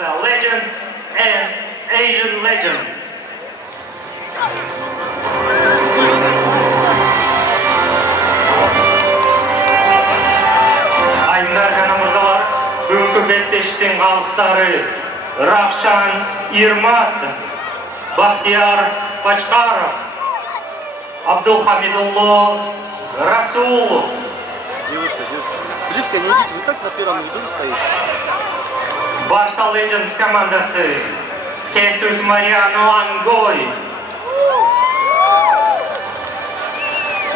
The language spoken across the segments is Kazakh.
Barca legends and Asian legends. Ayınlar jana mırzalar, бүгүнкү беттештин калыстары Равшан Ирматов, Бахтияр Пачкаров, Абдулхамидулло Расулов. Девушка, близко не идите, вы так на первом ряду стоите. Barca Legends командасы Jesus Mariano Angoi,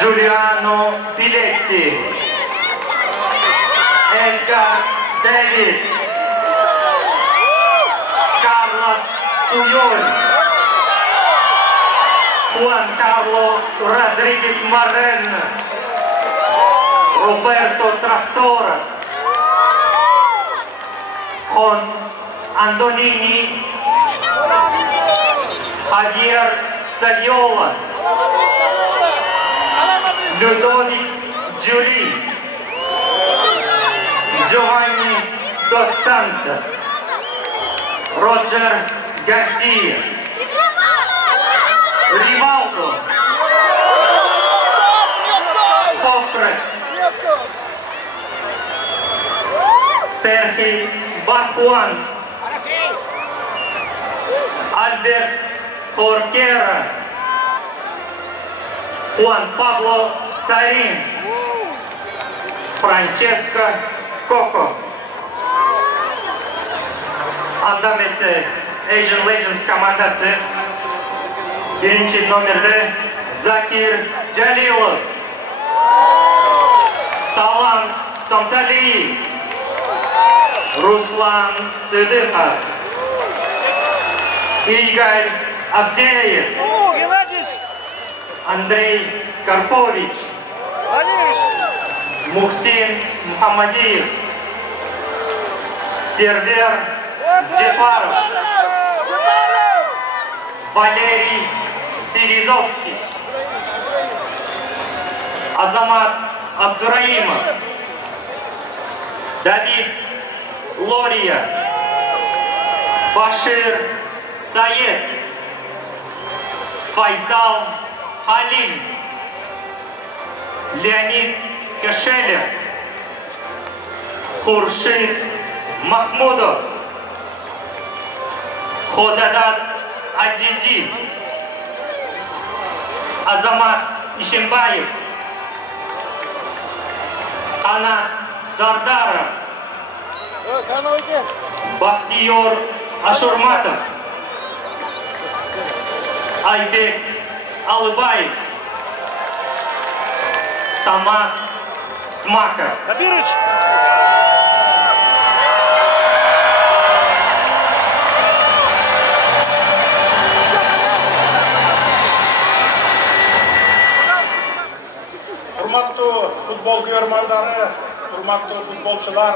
Giuliano Piletti, Edgar David, Carlos Puyol, Juan Carlos Rodríguez Moreno, Roberto Trasoras, Juan Andonini, Javier Saviola, Ludovic Giuli, Giovanni Dos Santos, Roger Garcia, Rivaldo, Pofred, Sergi Barjuan, Albert Jorquera, Juan Pablo Sarin, Francesco Coco. Anda ise Asian Legends komandası birinci nomerde Zakir Jalilov, Talan Samsaliyev, Ruslan Sıdıkov, Igor Avdeyev, Andrei Karpovich, Muhsin Muhammadiyev, Server Jeparov, Valeri Berezovskiy, Azamat Abduraimov, David Loria, Bashir Sayed, Faysal Halim, Leonid Kashelev, Khurshid Mahmudov, Khodadat Azizi, Azamat Ishimbayev, Qanat Zardarov, Baxtiyor Ashurmatov, Aybek Alıbayev, Samat Smakov. Урматтуу футбол көрөрмандары, урматтуу футболчулар,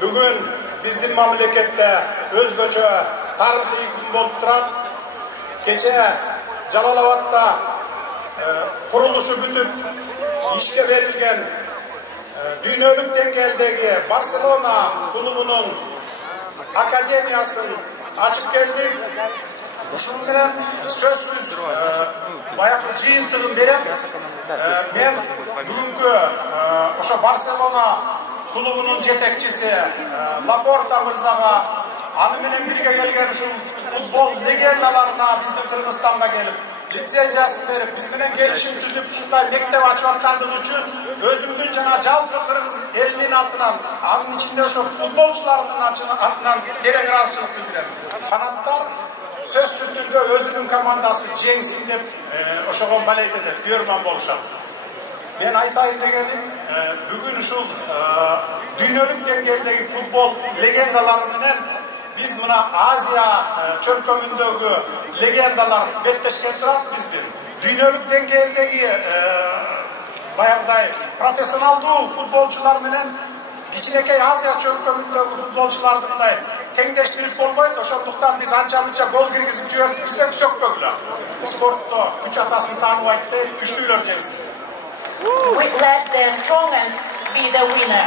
бүгүн биздин мамлекетте өзгөчө тарыхый күн болуп турат. Кече Жалалабадта курулушу бүтүп ишке берилген дүйнөлүк деңгээлдеги Барселона клубунун академиясын ачып келдик. Ушун менен сөзсүз баягы жыйынтыгын берем. Мен бүгүнкү ошо Барселона клубунун жетекчиси Лапорта мырзага, аны менен бирге келген ушул футбол легендаларына биздин Кыргызстанга келип, лицензиясын берип, биз менен келишим түзүп, ушундай мектеп ачып аткандыгы үчүн өзүмдүн жана жалпы кыргыз элинин атынан, анын ичинде ошо футболчулардын атынан терең ыраазычылык билдирем. Фанаттар сөзсүз түрдө өзүнүн командасы жеңсин деп ошого балет этет, күйөрман болушат. Мен айтайын дегеним, бүгүн ушул дүйнөлүк деңгээлдеги футбол легендалары менен биз мына Азия чөлкөмүндөгү легендалар беттешкен турат. Биздин дүйнөлүк деңгээлдеги баягыдай профессионалдуу футболчулар менен кичинекей Азия чөлкөмүндөгү футболчуларды мындай теңдештирип болбойт. Ошондуктан биз анча-мынча гол киргизип жиберсек сөкпөгүлө. Спортто күч атасын тааныбайт дейт, күчтүүлөр жеңсин. Let the strongest be the winner.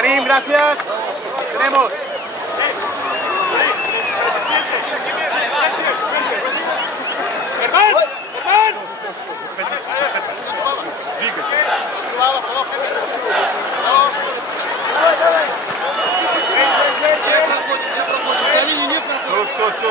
Karim, gracias. Tenemos. ¡Germán! ¡Germán! Все.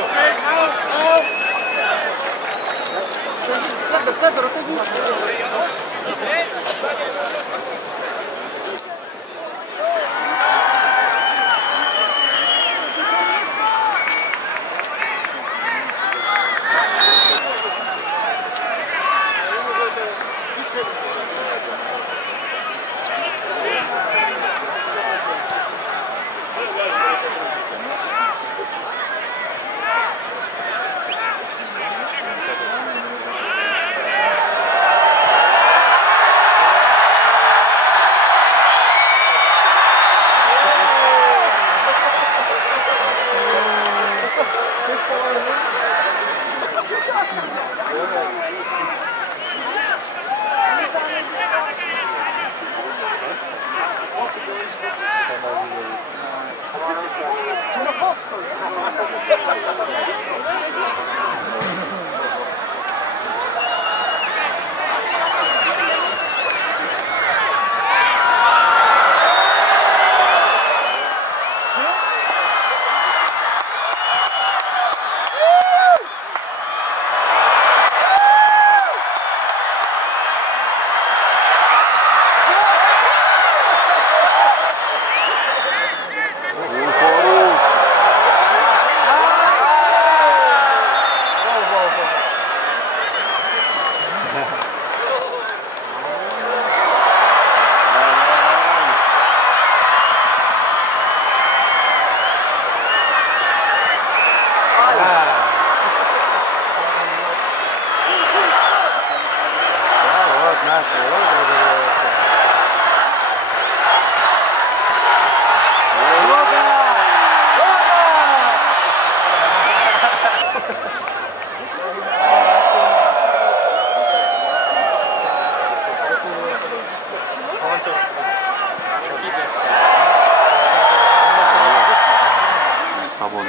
Сабон.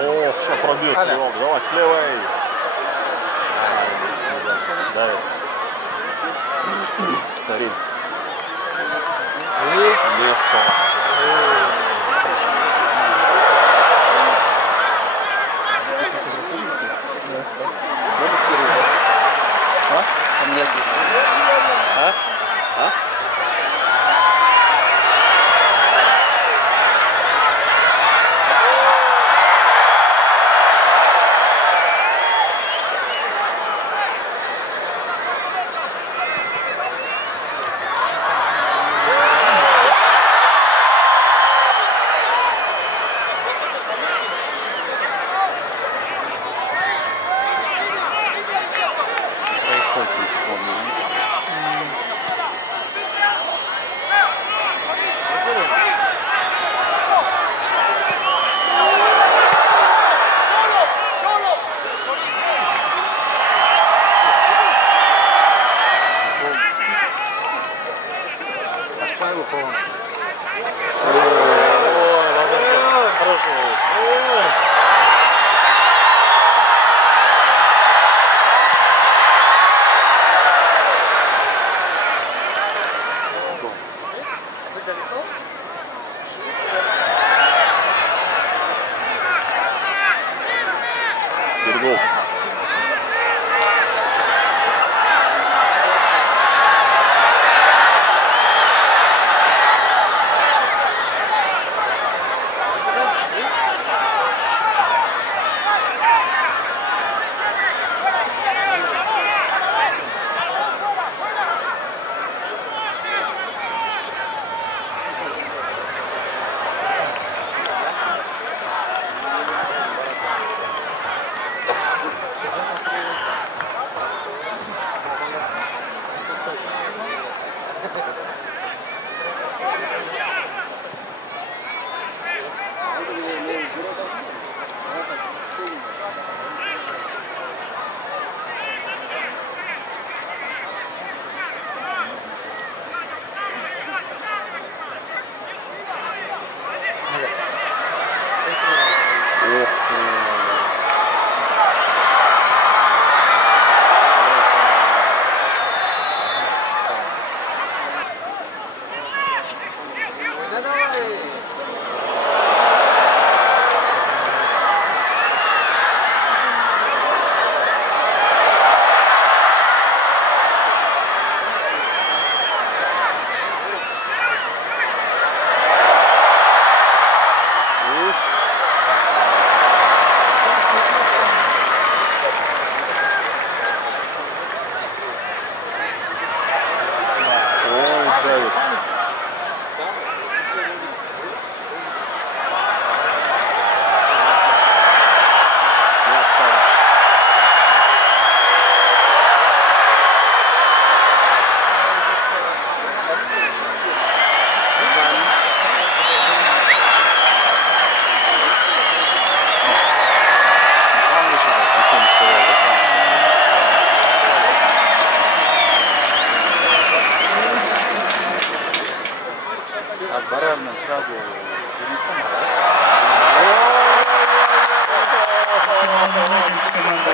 Ого, что пробьет. Давай с левой. Давится. Смотри. Леса. Нет. А?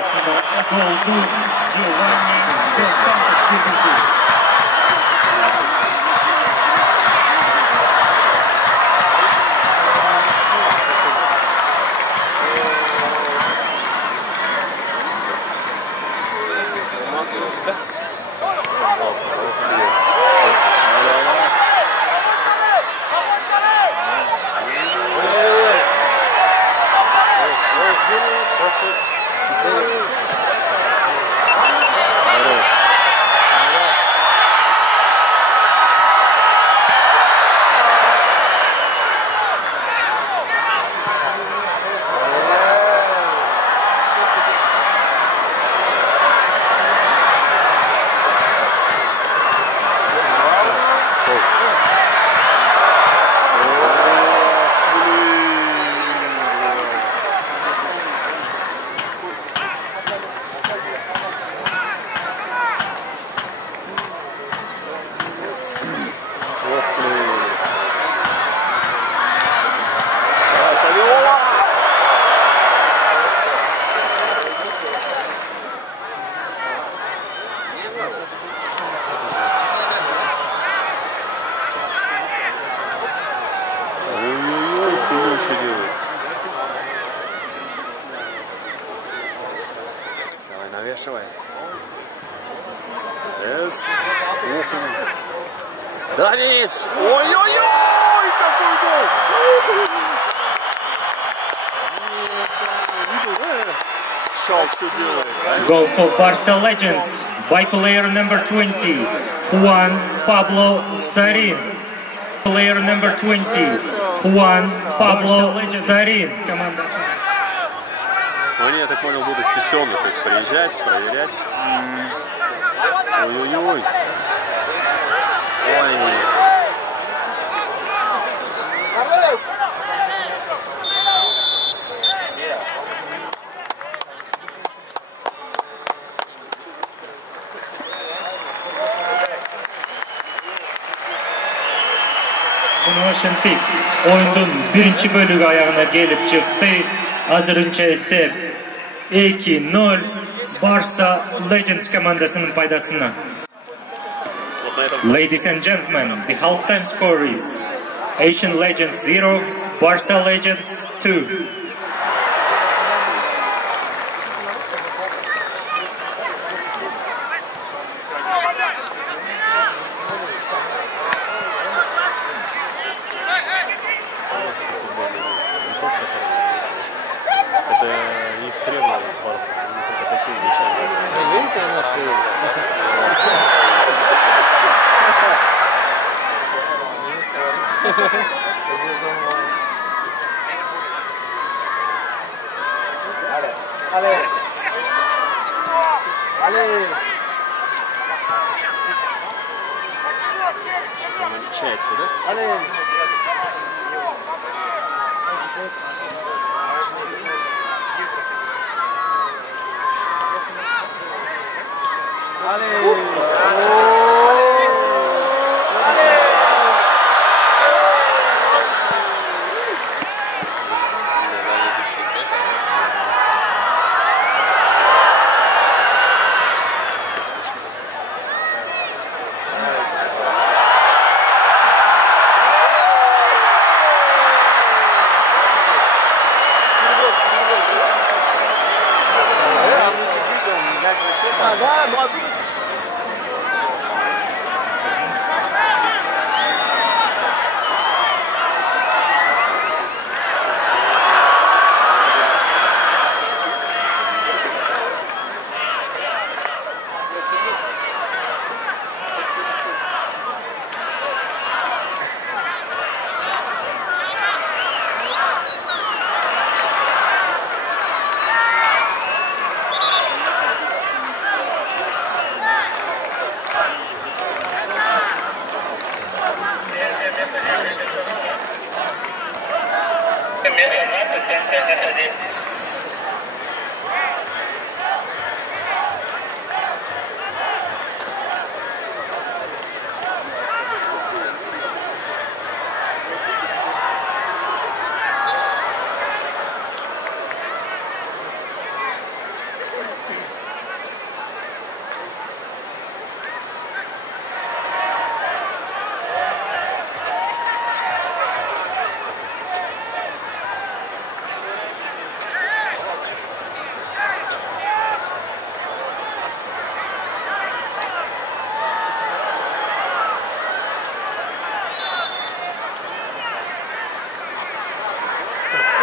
komandasında goldu Giovanni Dos Santos girgizdi. Навешивай. Давид! Ой-ой-ой! Какой гол! Шал, что делает? Goal for Barca Legends by player number 20, Juan Pablo Sarin. Player number 20, Juan Pablo Sarin. Командасы. Они, я так понял, будут сессионно, то есть приезжать, проверять. Ой-ой-ой. Ой. Şentik oyunun birinci bölüğü ayağına gelip çıktı. Hazırınca ise 2-0 Barca Legends komandasının faydasına. Ladies and gentlemen, the halftime score is Asian Legends 0, Barca Legends 2. Получается, да?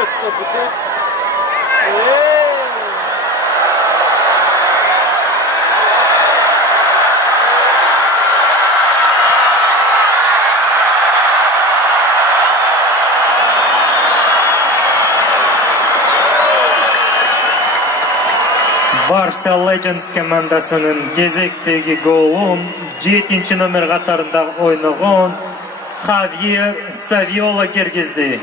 стоп, стоп. Barça Legends komandasının gezekteki golun 7. nömer qatarında oynayan Javier Saviola girgizdi.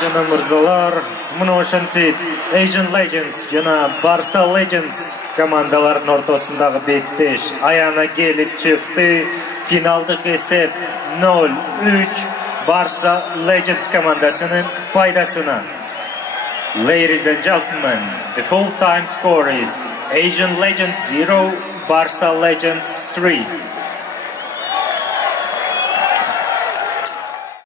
Jana mırzalar, bunu oşantip Asian Legends jana Barça Legends komandaların ortasındağı betteş ayağına gelip çıktı. Finaldaki esep 0-3 Barça Legends komandasının faydasına. Ladies and gentlemen, the full-time score is Asian Legends 0, Barça Legends 3.